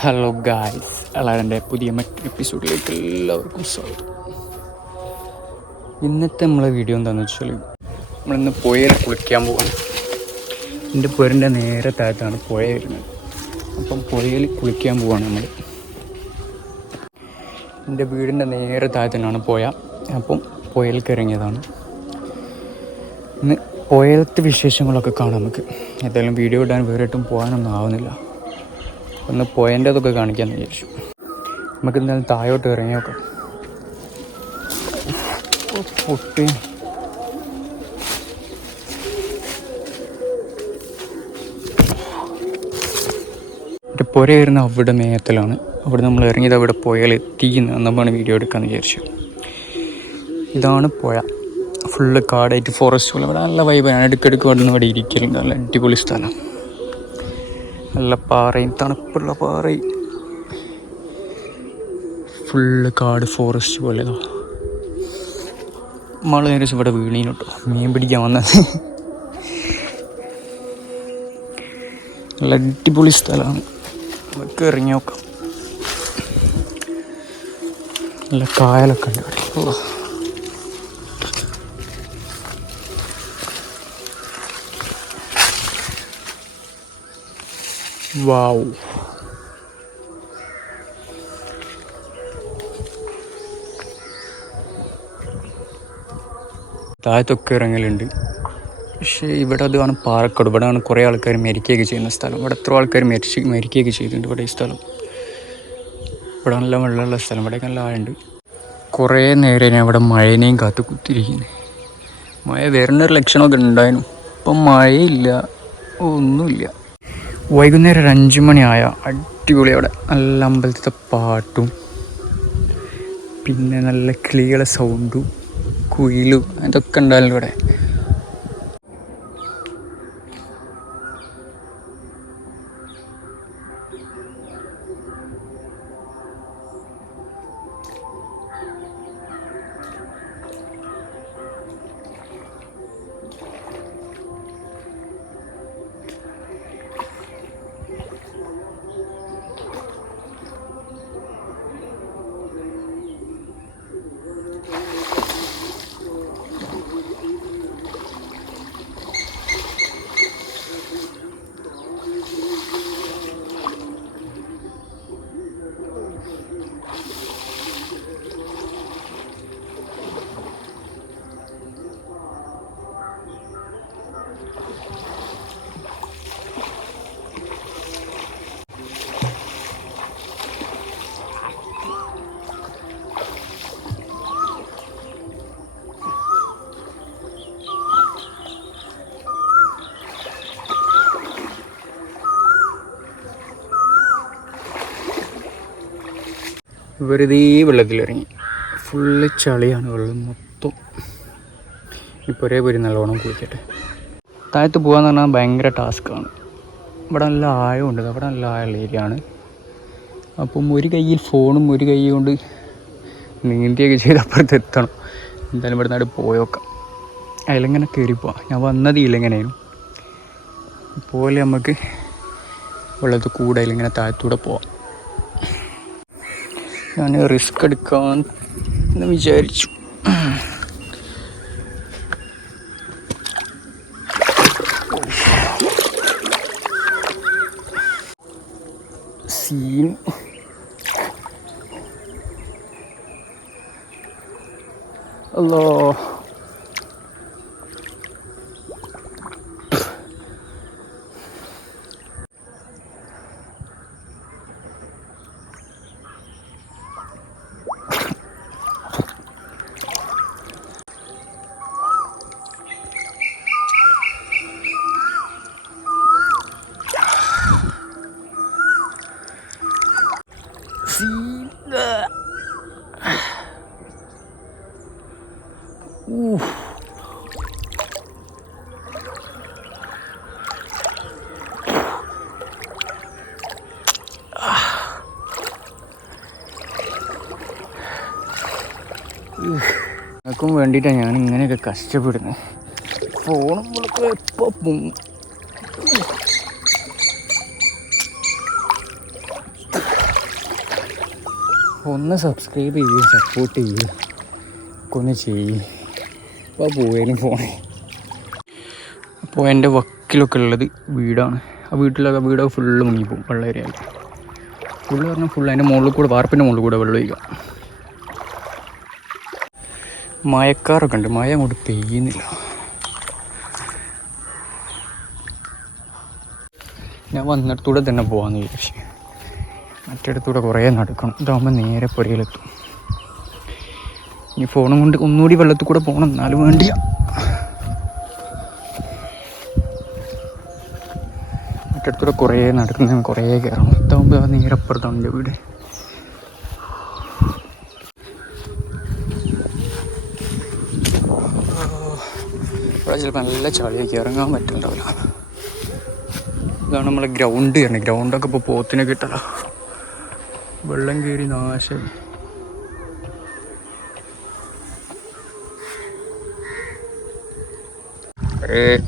Hello guys, അളാറിൻ്റെ പുതിയ മറ്റൊരു എപ്പിസോഡിലേക്ക് എല്ലാവർക്കും സ്വാഗതം. ഇന്നത്തെ നമ്മളെ വീഡിയോ എന്താണെന്ന് വെച്ചാൽ, നമ്മളിന്ന് പുഴയിൽ കുളിക്കാൻ പോവാണ്. എൻ്റെ പുഴൻ്റെ നേരെ താഴത്താണ് പുഴ വരുന്നത്. അപ്പം പുഴയിൽ കുളിക്കാൻ പോവാണ് നമ്മൾ. എൻ്റെ വീടിൻ്റെ നേരെ താഴത്തിനാണ് പുഴ. അപ്പം പുഴയിലേക്ക് ഇറങ്ങിയതാണ്. ഇന്ന് പുഴയിലത്തെ വിശേഷങ്ങളൊക്കെ കാണാം നമുക്ക്. ഏതായാലും വീഡിയോ ഇടാൻ വേറിട്ടും പോകാനൊന്നും ആവുന്നില്ല. ഒന്ന് പോയതിൻ്റെ അതൊക്കെ കാണിക്കാമെന്ന് വിചാരിച്ചു. നമുക്ക് എന്തായാലും താഴോട്ട് ഇറങ്ങി നോക്കാം. പൊട്ടി പുര വരുന്ന അവിടെ മേത്തലാണ്. അവിടെ നമ്മൾ ഇറങ്ങിയത് അവിടെ പുഴയിൽ എത്തിയെന്ന് അന്നമാണ് വീഡിയോ എടുക്കാമെന്ന് വിചാരിച്ചു. ഇതാണ് പുഴ. ഫുള്ള് കാടായിട്ട് ഫോറസ്റ്റ് പോലെ. അവിടെ നല്ല വൈബാണ്. ഇടയ്ക്കിടയ്ക്ക് വന്ന് ഇവിടെ ഇരിക്കലുണ്ട്. നല്ല അടിപൊളി സ്ഥലം. നല്ല പാറയും തണുപ്പുള്ള പാറയും ഫുള്ള് കാട് ഫോറസ്റ്റ് പോലെ. മഴ നേരം ഇവിടെ വീണീന് കേട്ടോ. മീൻ പിടിക്കാൻ വന്നത്. നല്ല അടിപൊളി സ്ഥലമാണ്. നമുക്ക് ഇറങ്ങി നോക്കാം. നല്ല കായലൊക്കെ ഉണ്ട് ഇവിടെ. വാവ്, താഴത്തൊക്കെ ഇറങ്ങലുണ്ട്. പക്ഷേ ഇവിടെ അതാണ് പാറക്കട്. ഇവിടെയാണ് കുറേ ആൾക്കാർ മരിക്കുകയൊക്കെ ചെയ്യുന്ന സ്ഥലം. ഇവിടെ എത്ര ആൾക്കാർ മരിക്കുകയൊക്കെ ചെയ്തിട്ടുണ്ട് ഇവിടെ ഈ സ്ഥലം. ഇവിടെ നല്ല വെള്ളമുള്ള സ്ഥലം. ഇവിടെ നല്ല ആഴുണ്ട്. കുറേ നേരം ഞാൻ ഇവിടെ മഴേനെയും കാത്തു കുത്തിരിക്കുന്നത്. മഴ വരുന്നൊരു ലക്ഷണമൊക്കെ ഉണ്ടായിരുന്നു. ഇപ്പം മഴയില്ല, ഒന്നുമില്ല. വൈകുന്നേരം ഒരു 5 മണിയായ അടിപൊളി. അവിടെ നല്ല അമ്പലത്തെ പാട്ടും പിന്നെ നല്ല കിളികളെ സൗണ്ടും കുയിലും അതൊക്കെ ഉണ്ടായിരുന്നു ഇവിടെ. വെറുതെ വെള്ളത്തിലിറങ്ങി. ഫുള്ള് ചളിയാണ് വെള്ളം മൊത്തം. ഇപ്പോൾ ഒരേ പേര് നല്ലോണം കുളിക്കട്ടെ. താഴത്ത് പോകാന്ന് പറഞ്ഞാൽ ഭയങ്കര ടാസ്ക്കാണ്. ഇവിടെ നല്ല ആഴമുണ്ട്. അവിടെ നല്ല ആഴമുള്ള ഏരിയ ആണ്. അപ്പം ഒരു കയ്യിൽ ഫോണും ഒരു കൈ കൊണ്ട് നീന്തിയൊക്കെ ചെയ്ത് അപ്പുറത്ത് എത്തണം. എന്തായാലും ഇവിടെ നിന്ന് പോയി നോക്കാം. അതിലെങ്ങനെ കയറിപ്പോവാം. ഞാൻ വന്നത് ഇല്ലെങ്ങനെയായിരുന്നു പോലെ നമുക്ക് വെള്ളത്തിൽ കൂടെ അതിലിങ്ങനെ താഴത്തൂടെ പോവാം. ഞാൻ റിസ്ക് എടുക്കാൻ എന്ന് വിചാരിച്ചു. സീൻ അല്ലോ. നിങ്ങൾക്കും വേണ്ടിയിട്ടാണ് ഞാൻ ഇങ്ങനെയൊക്കെ കഷ്ടപ്പെടുന്നത്. ഫോണും വിളിക്കുക എപ്പോൾ പോകും. ഒന്ന് സബ്സ്ക്രൈബ് ചെയ്യുക, സപ്പോർട്ട് ചെയ്യുക, ഒന്ന് ചെയ്യ്. അപ്പോൾ പോയാലും ഫോണേ. അപ്പോൾ എൻ്റെ വക്കിലൊക്കെ ഉള്ളത് വീടാണ്. ആ വീടൊക്കെ ഫുള്ള് മുങ്ങിപ്പോവും വെള്ളമേറിയാൽ. ഫുള്ള് പറഞ്ഞാൽ ഫുള്ള് അതിൻ്റെ മുകളിൽ കൂടെ, വാർപ്പിൻ്റെ മുകളിൽ കൂടെ വെള്ളം ഒഴിക്കുക. മഴക്കാറൊക്കെ ഉണ്ട്, മഴ അങ്ങോട്ട് പെയ്യുന്നില്ല. ഞാൻ വന്നിടത്തൂടെ തന്നെ പോകാമെന്ന് വിചാരിച്ചു. മറ്റിടത്തൂടെ കുറേ നടക്കണം. ഇതാകുമ്പോൾ നേരെ പുരയിലെത്തും. ഇനി ഫോണും കൊണ്ട് ഒന്നുകൂടി വെള്ളത്തിൽ കൂടെ പോകണം, എന്നാലും വേണ്ടിയ. മറ്റിടത്തൂടെ കുറേ നടക്കുന്ന, കുറേ കയറണം. ഇതാകുമ്പോൾ നേരെ അപ്പുറത്താണ് എൻ്റെ വീട്. ഇവിടെ ചിലപ്പോൾ നല്ല ചളിയൊക്കെ, ഇറങ്ങാൻ പറ്റുന്നുണ്ടാവില്ല. ഇതാണ് നമ്മളെ ഗ്രൗണ്ട് കയറണേ. ഗ്രൗണ്ടൊക്കെ ഇപ്പോൾ പോത്തിനെ കിട്ടല, വെള്ളം കയറി നാശം.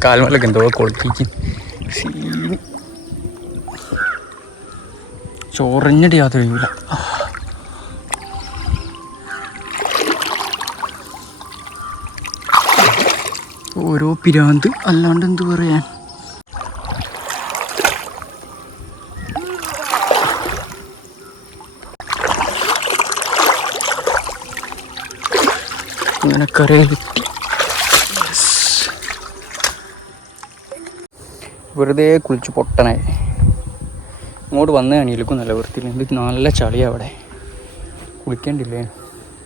കാൽമലൊക്കെ എന്തോ കൊളുത്തിക്ക് സീന് ചൊറഞ്ഞിട്ട് യാത്ര ചെയ്യൂല. ഓരോ പിരാന്ത്, അല്ലാണ്ട് എന്ത് പറയാൻ. അങ്ങനെ കരയിലെത്തി. വെറുതെ കുളിച്ച് പൊട്ടനായി. ഇങ്ങോട്ട് വന്നു കാണിയിലേക്കും നല്ല വൃത്തിയില്ല. ഇത് നല്ല ചളിയാണ് അവിടെ. കുളിക്കേണ്ടില്ലേ,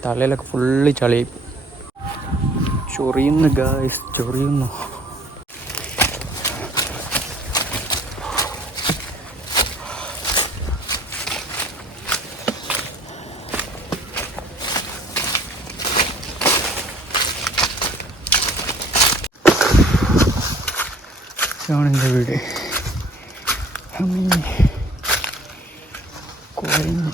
തലയിലൊക്കെ ഫുള്ള് ചളിയായി. ചൊറിയുന്നു ഗായ്സ്, ചൊറിയുന്നു. ഇതാണ് എൻ്റെ വീട്. കുഴഞ്ഞ്